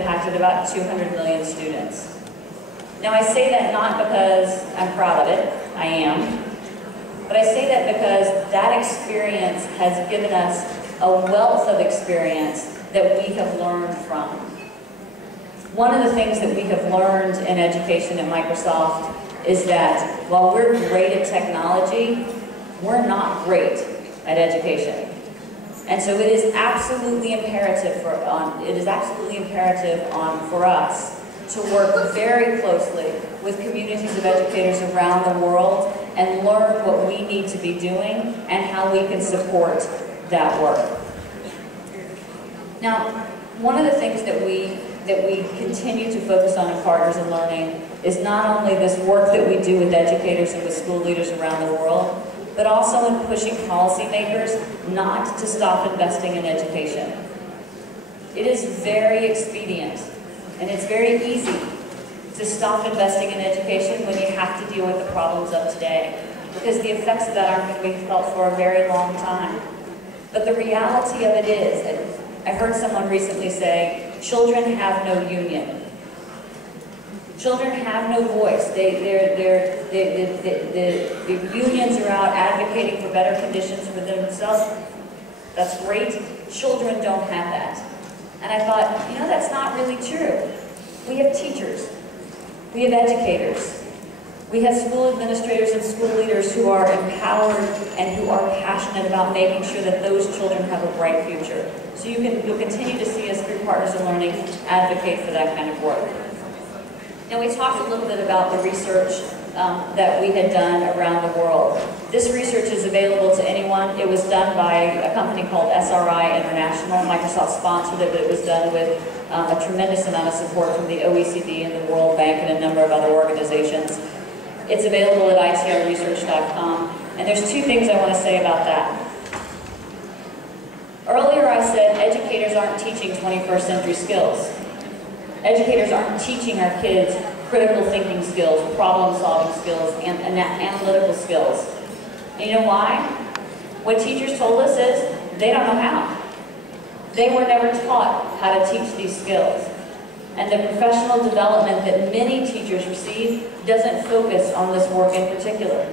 impacted about 200 million students. Now I say that not because I'm proud of it, I am, but I say that because that experience has given us a wealth of experience that we have learned from. One of the things that we have learned in education at Microsoft is that while we're great at technology, we're not great at education. And so it is absolutely imperative for us to work very closely with communities of educators around the world and learn what we need to be doing and how we can support that work. Now, one of the things that we continue to focus on in Partners in Learning is not only this work that we do with educators and with school leaders around the world, but also in pushing policymakers not to stop investing in education. It is very expedient and it's very easy to stop investing in education when you have to deal with the problems of today, because the effects of that aren't going to be felt for a very long time. But the reality of it is, I heard someone recently say, children have no union. Children have no voice. The unions are out advocating for better conditions for themselves. That's great. Children don't have that. And I thought, you know, that's not really true. We have teachers. We have educators. We have school administrators and school leaders who are empowered and who are passionate about making sure that those children have a bright future. So you'll continue to see us through Partners in Learning advocate for that kind of work. Now we talked a little bit about the research that we had done around the world. This research is available to anyone. It was done by a company called SRI International. Microsoft sponsored it, but it was done with a tremendous amount of support from the OECD and the World Bank and a number of other organizations. It's available at itlresearch.com. And there's two things I want to say about that. Earlier I said educators aren't teaching 21st century skills. Educators aren't teaching our kids critical thinking skills, problem-solving skills, and analytical skills. And you know why? What teachers told us is they don't know how. They were never taught how to teach these skills. And the professional development that many teachers receive doesn't focus on this work in particular.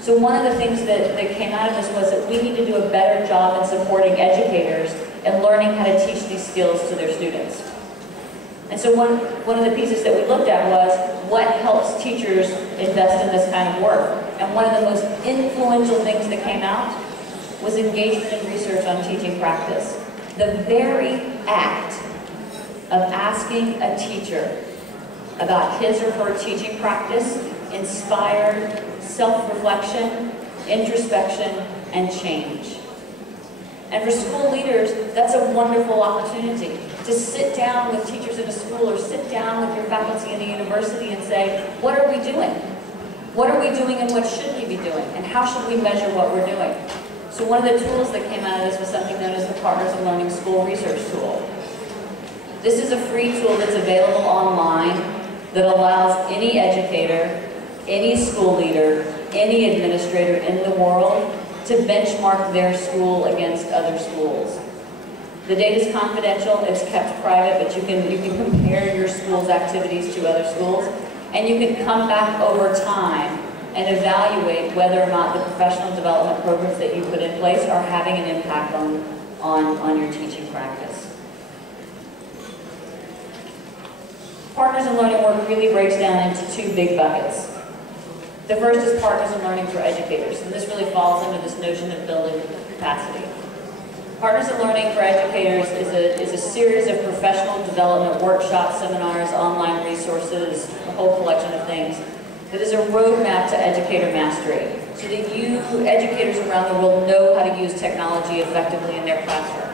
So one of the things that came out of this was that we need to do a better job in supporting educators and learning how to teach these skills to their students. And so one of the pieces that we looked at was what helps teachers invest in this kind of work. And one of the most influential things that came out was engagement in research on teaching practice. The very act of asking a teacher about his or her teaching practice inspired self-reflection, introspection, and change. And for school leaders, that's a wonderful opportunity to sit down with teachers in a school or sit down with your faculty in a university and say, what are we doing? What are we doing and what should we be doing? And how should we measure what we're doing? So one of the tools that came out of this was something known as the Partners in Learning School Research Tool. This is a free tool that's available online that allows any educator, any school leader, any administrator in the world to benchmark their school against other schools. The data is confidential, it's kept private, but you can compare your school's activities to other schools, and you can come back over time and evaluate whether or not the professional development programs that you put in place are having an impact on your teaching practice. Partners in Learning work really breaks down into two big buckets. The first is Partners in Learning for educators, and this really falls under this notion of building capacity. Partners in Learning for educators is a series of professional development workshops, seminars, online resources, a whole collection of things that is a roadmap to educator mastery, so that you, educators around the world, know how to use technology effectively in their classroom.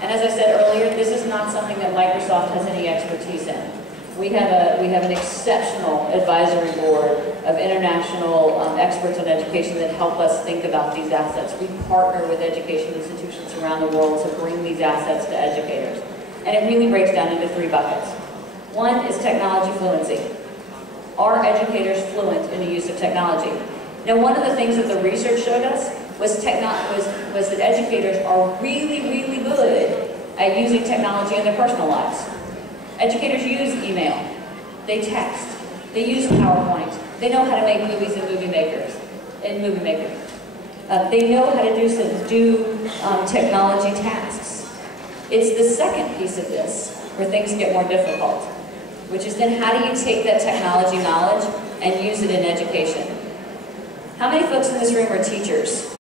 And as I said earlier, this is not something that Microsoft has any expertise in. We have an exceptional advisory board of international experts on education that help us think about these assets. We partner with education institutions around the world to bring these assets to educators. And it really breaks down into three buckets. One is technology fluency. Are educators fluent in the use of technology? Now, one of the things that the research showed us was that educators are really, really good at using technology in their personal lives. Educators use email, they text, they use PowerPoint, they know how to make movies in Movie Maker. They know how to do technology tasks. It's the second piece of this where things get more difficult, which is then how do you take that technology knowledge and use it in education? How many folks in this room are teachers?